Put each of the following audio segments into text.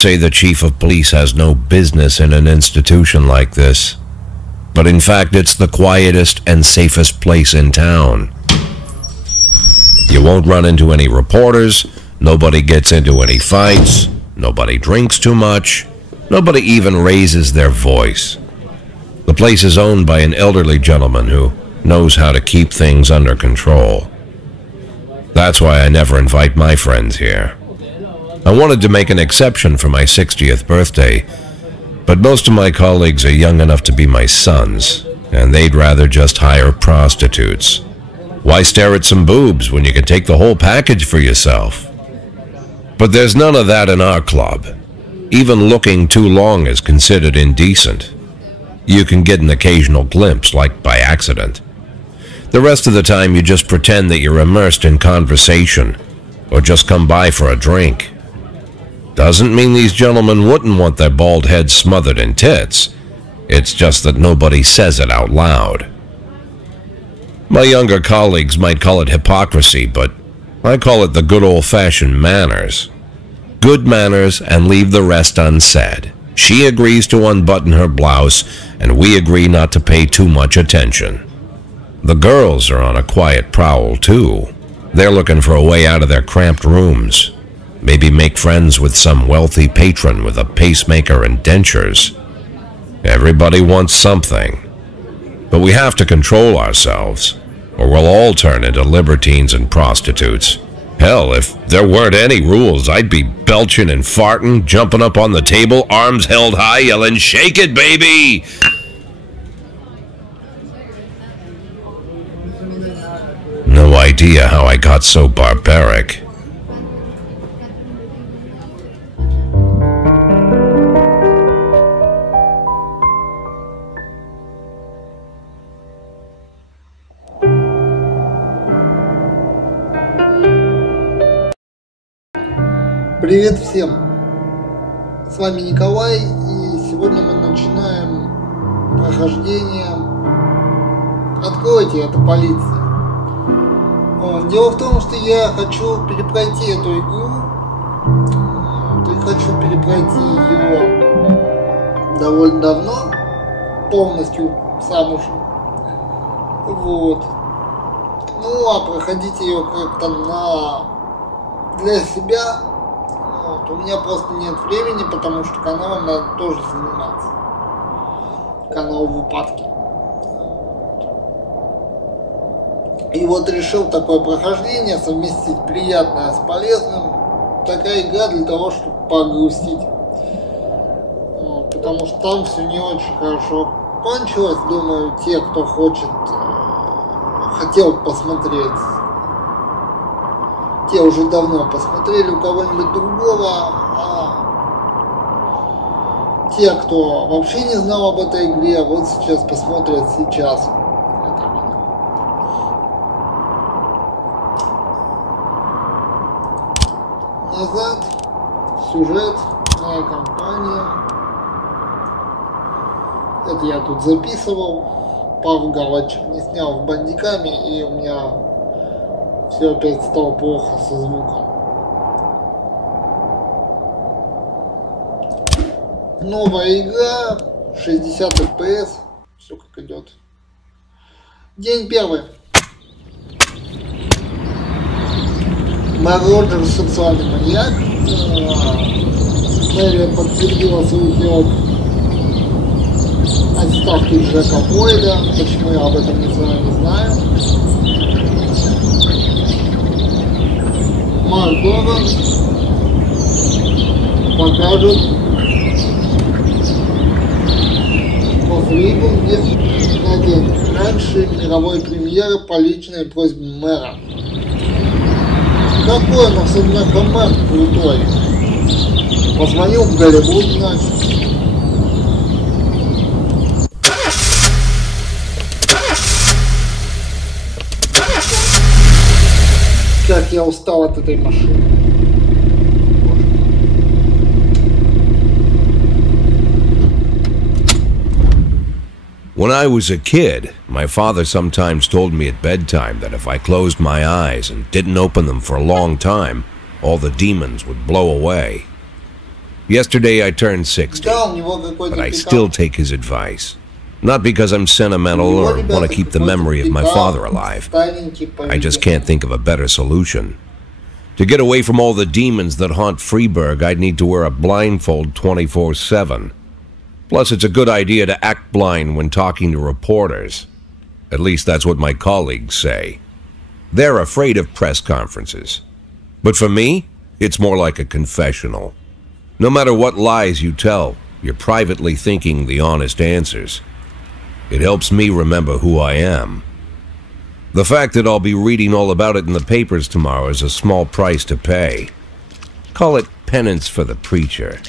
Say the chief of police has no business in an institution like this. But in fact, it's the quietest and safest place in town. You won't run into any reporters, nobody gets into any fights, nobody drinks too much, nobody even raises their voice. The place is owned by an elderly gentleman who knows how to keep things under control. That's why I never invite my friends here. I wanted to make an exception for my 60th birthday, but most of my colleagues are young enough to be my sons, and they'd rather just hire prostitutes. Why stare at some boobs when you can take the whole package for yourself? But there's none of that in our club. Even looking too long is considered indecent. You can get an occasional glimpse, like by accident. The rest of the time you just pretend that you're immersed in conversation, or just come by for a drink. Doesn't mean these gentlemen wouldn't want their bald heads smothered in tits. It's just that nobody says it out loud. My younger colleagues might call it hypocrisy, but I call it the good old-fashioned manners. Good manners and leave the rest unsaid. She agrees to unbutton her blouse, and we agree not to pay too much attention. The girls are on a quiet prowl, too. They're looking for a way out of their cramped rooms. Maybe make friends with some wealthy patron with a pacemaker and dentures. Everybody wants something. But we have to control ourselves, or we'll all turn into libertines and prostitutes. Hell, if there weren't any rules, I'd be belching and farting, jumping up on the table, arms held high, yelling, "Shake it, baby!" No idea how I got so barbaric. Привет всем! С вами Николай, и сегодня мы начинаем прохождение «Откройте, это полиция». Дело в том, что я хочу перепройти эту игру, и хочу перепройти ее довольно давно, полностью сам уже. Вот. Ну а проходить ее как-то для себя. У меня просто нет времени, потому что каналом надо тоже заниматься. Канал в упадке. И вот решил такое прохождение совместить приятное с полезным. Такая игра для того, чтобы погрустить. Потому что там все не очень хорошо кончилось. Думаю, те, кто хотел посмотреть, те уже давно посмотрели у кого-нибудь другого, а те, кто вообще не знал об этой игре, вот сейчас посмотрят сейчас это видео. Назад, сюжет, моя компания. Это я тут записывал, пару галочек не снял в бандиками, и у меня все опять стало плохо со звуком. Новая игра, 60 FPS, все как идет. День первый. Роджер сексуальный маньяк. Мэри подтвердила свою отставки Джека бойда. Почему я об этом не знаю. Марк Гордон покажет по фрибурге на день раньше мировой премьеры по личной просьбе мэра. Какой у нас, однако, мэр крутой. Позвонил в Голливуд, значит. Как я устал от этой машины. When I was a kid, my father sometimes told me at bedtime that if I closed my eyes and didn't open them for a long time, all the demons would blow away. Yesterday I turned 60, Да, у него какой-то but I пикап. still take his advice. Not because I'm sentimental or want to keep the memory of my father alive. Старенький, I just по-видимому. can't think of a better solution. To get away from all the demons that haunt Freiburg, I'd need to wear a blindfold 24/7. Plus, it's a good idea to act blind when talking to reporters. At least that's what my colleagues say. They're afraid of press conferences. But for me, it's more like a confessional. No matter what lies you tell, you're privately thinking the honest answers. It helps me remember who I am. The fact that I'll be reading all about it in the papers tomorrow is a small price to pay. Call it penance for the preacher.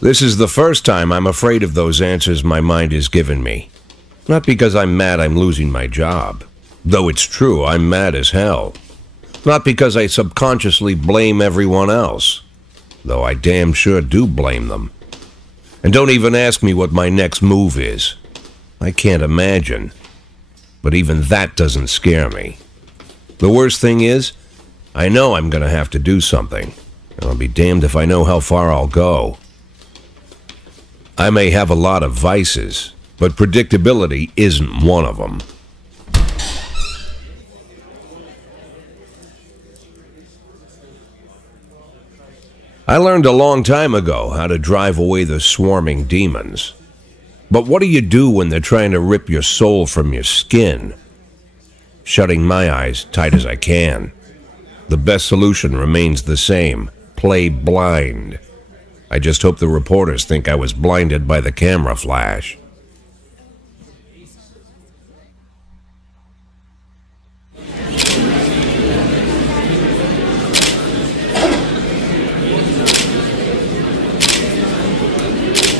This is the first time I'm afraid of those answers my mind has given me. Not because I'm mad I'm losing my job. Though it's true, I'm mad as hell. Not because I subconsciously blame everyone else. Though I damn sure do blame them. And don't even ask me what my next move is. I can't imagine. But even that doesn't scare me. The worst thing is, I know I'm gonna have to do something. And I'll be damned if I know how far I'll go. I may have a lot of vices, but predictability isn't one of them. I learned a long time ago how to drive away the swarming demons. But what do you do when they're trying to rip your soul from your skin? Shutting my eyes tight as I can. The best solution remains the same: play blind. I just hope the reporters think I was blinded by the camera flash.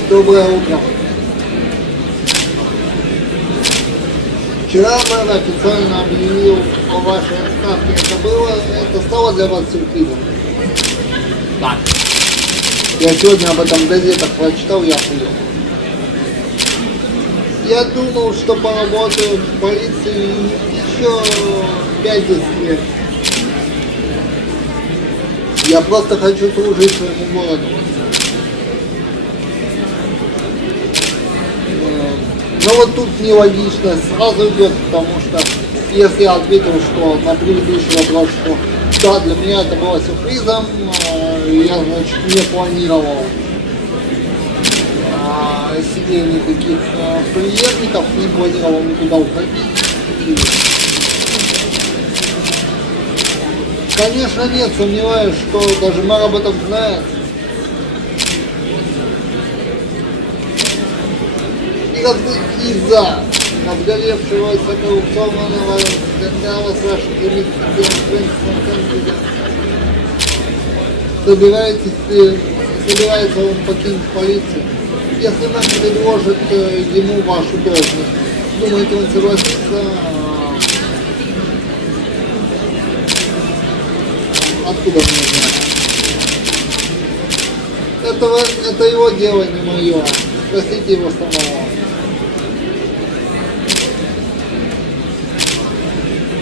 Доброе утро. Вчера мэр официально объявил о вашей отставке. Это стало для вас сюрпризом? Да. Я сегодня об этом в газетах прочитал, я охуел. Я думал, что поработаю в полиции еще 5-10 лет. Я просто хочу служить своему городу. Но вот тут нелогичность сразу идет, потому что если я ответил, что на предыдущий вопрос, что да, для меня это было сюрпризом, я, значит, не планировал себе никаких преемников, не планировал никуда уходить. Конечно, нет, сомневаюсь, что даже мэр об этом знает. Из-за обгоревшегося коррупционного скандала с вашим заместителем собирается он покинуть полицию. Если нам предложат ему вашу должность, думаете, он согласится? Откуда мне знать? Это его дело, не мое. Спросите его самого.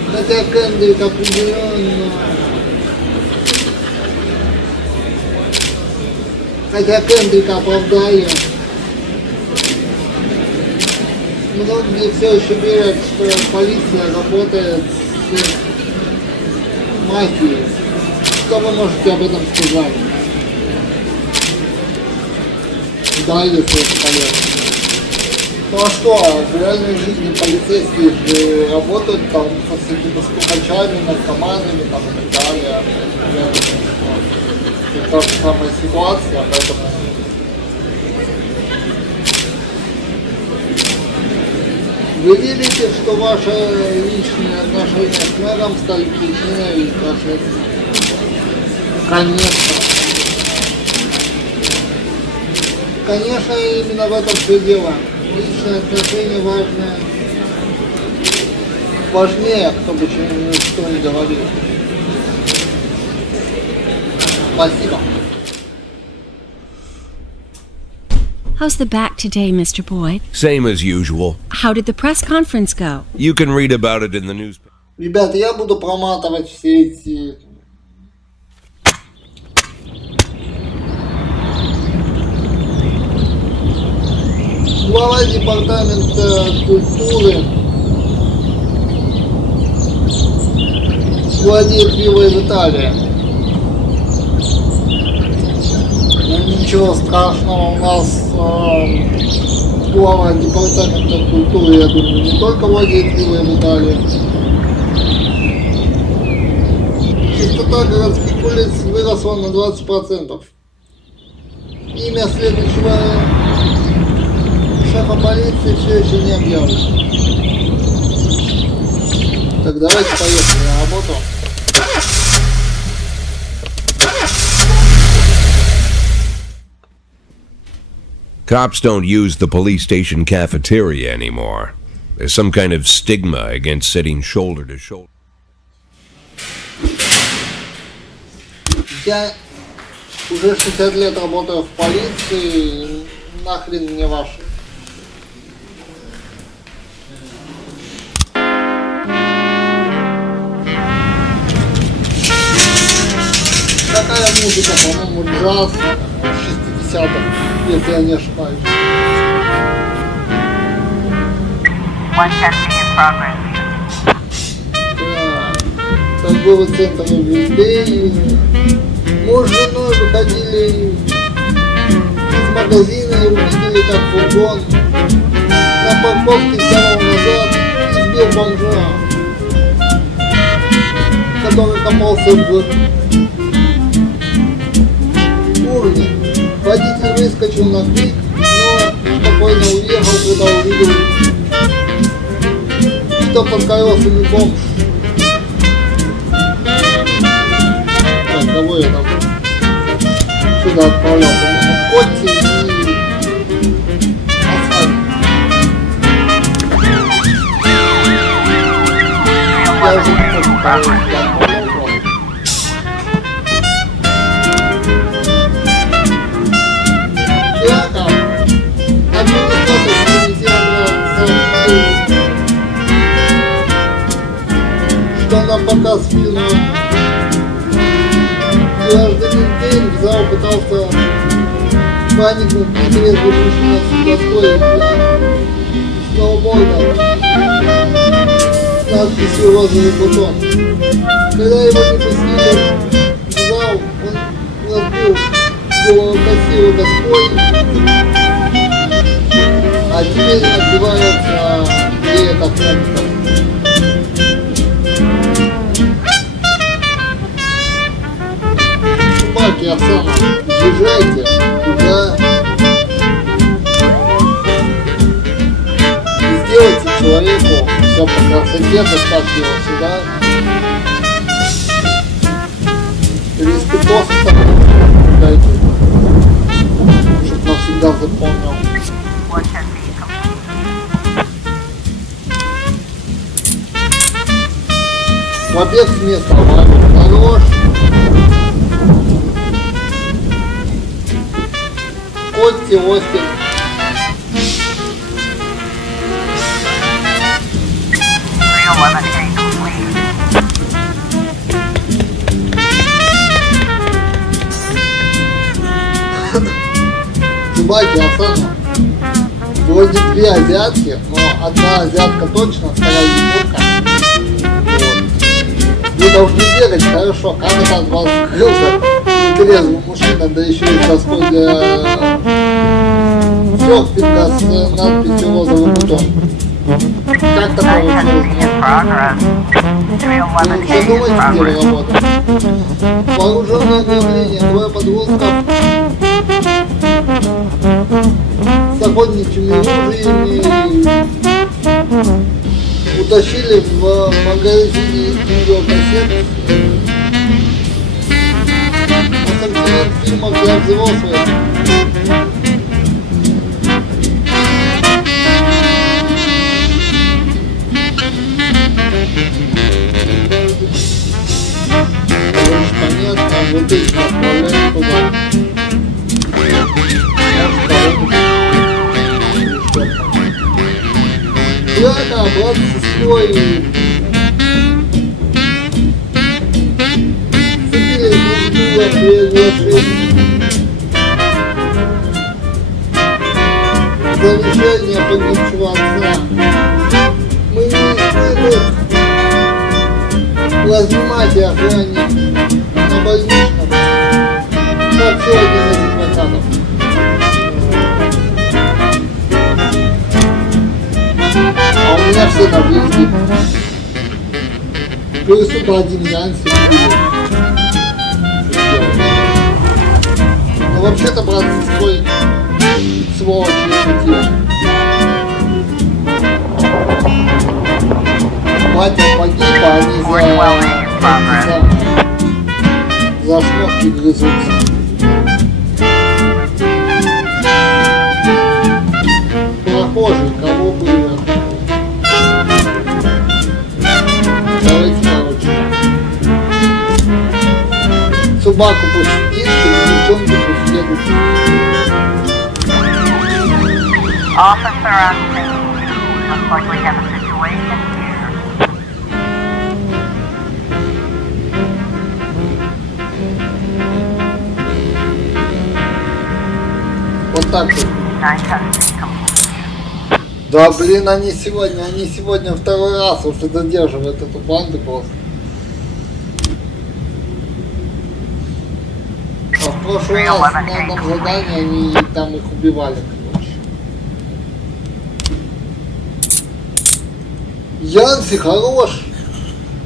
Хотя Кендрик определенно... Хотя Кендрик оправдали. Многие все еще верят, что полиция работает с мафией. Что вы можете об этом сказать? Да, если это полезно. Ну а что, в реальной жизни полицейские же работают там со всякими стукачами, наркоманами там, и так далее. Это та же самая ситуация, поэтому... Вы верите, что ваши личные отношения с мэром стали причиной вашей... Конечно. Конечно, именно в этом все дело. Личные отношения важнее, кто бы что ни говорил. Спасибо. How's the back today, Mr. Boyd? Same as usual. How did the press conference go? You can read about it in the newspaper. Ребята, я буду проматывать все эти... Глава департамента культуры владеет виллой в Италии. Но ничего страшного, у нас глава департамента культуры, я думаю, не только владеет виллой в Италии. Частота городских улиц выросла на 20%. Имя следующего шефа полиции все еще не объявлено. Так, давайте поехали на работу. Cops don't use the police station cafeteria anymore. There's some kind of stigma against sitting shoulder to shoulder. Я уже 60 лет работаю в полиции, нахрен мне ваши. Такая музыка, по-моему, джаз 60-х, если я не ошибаюсь. Торговый центр дней. Мы с женой выходили из магазина и увидели, как фургон на парковке взял назад и сбил бомжа, который копался в урне. Водитель выскочил на крик, но спокойно уехал, когда увидел, что под колесами бомж. Кого я там сюда отправлял, по-моему, Котти и Асад. Я уже не помню, кого я отправлял. Джека, администратор комитета сообщил, что на показ фильма гражданин день в зал пытался проникнуть нетрезвый мужчина с доской для сноуборда с надписью «Розовый бутон». Когда его не пустили в зал, он разбил голову кассира доской, а теперь отбивается идея охранников. Оксана, езжайте туда и сделайте человеку все по красоте, доставьте его сюда. Респектос дайте, чтоб навсегда запомнил. Побег с места, хорош. Котти, Остин. Чубаки, Асана. Вроде две азиатки, но одна азиатка точно, вторая японка. Вот. Вы должны бегать, хорошо, как это от вас скрылся нетрезвый мужчина, да еще и доской для серфинга с надписью «Розовый бутон». Как такое вообще? Вы думаете, где вы работаете? Вооруженное ограбление, двое подростков с охотничьими ружьями утащили в магазине видеокассет ассортимент фильмов для взрослых. Понятно, вот эти отправляем туда. Драка, брат с сестрой. Цепили друг друга приглашение. Завещание погибшего отца. Мы не стоит разнимать и охранить на больничном. Сообщил один из адвокатов. А у меня все на близких. Плюс это один Янси. Но вообще-то брат с сестрой сволочи шутил. Батя погиб, а они за шмотки грызутся. Прохожий, кого было? Давайте, короче. Собаку пустить, девчонку пустить. Officer on scene. Looks like we have a situation here. Вот так вот. Да блин, они сегодня второй раз уже задерживают эту банду просто. А в прошлый раз на одном задании они там их убивали, короче. Янси, хорош!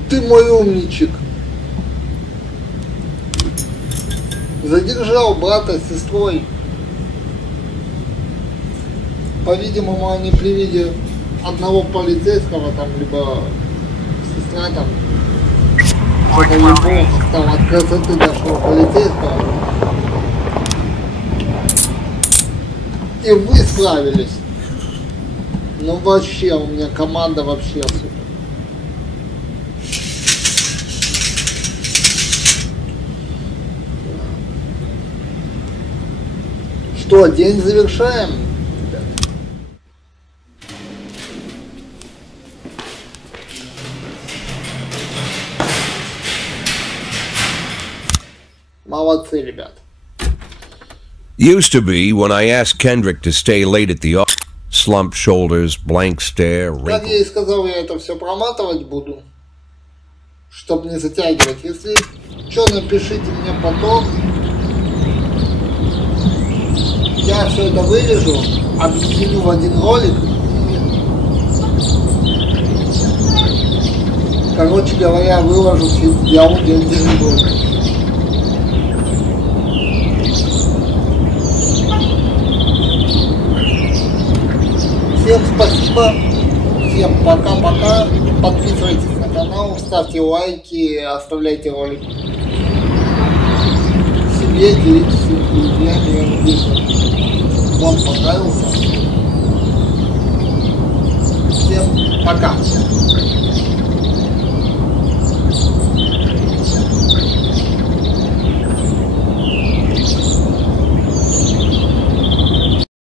Ты мой умничек! Задержал брата с сестрой. По-видимому, они при виде одного полицейского, там, либо сестра там, что-то неплохо, там от красоты дошло полицейского. И вы справились. Ну вообще, у меня команда вообще супер. Что, день завершаем? Молодцы, ребят. Used to be when I asked Kendrick to stay late at the office. Slumped shoulders, blank stare, Как я и сказал, я это все проматывать буду, чтобы не затягивать. Если что, напишите мне потом. Я все это вырежу, объединю в один ролик. Короче говоря, выложу в аудио отдельный ролик. Всем спасибо, всем пока-пока, подписывайтесь на канал, ставьте лайки, оставляйте ролики. Себе делитесь с друзьями, я надеюсь, вам понравился. Всем пока.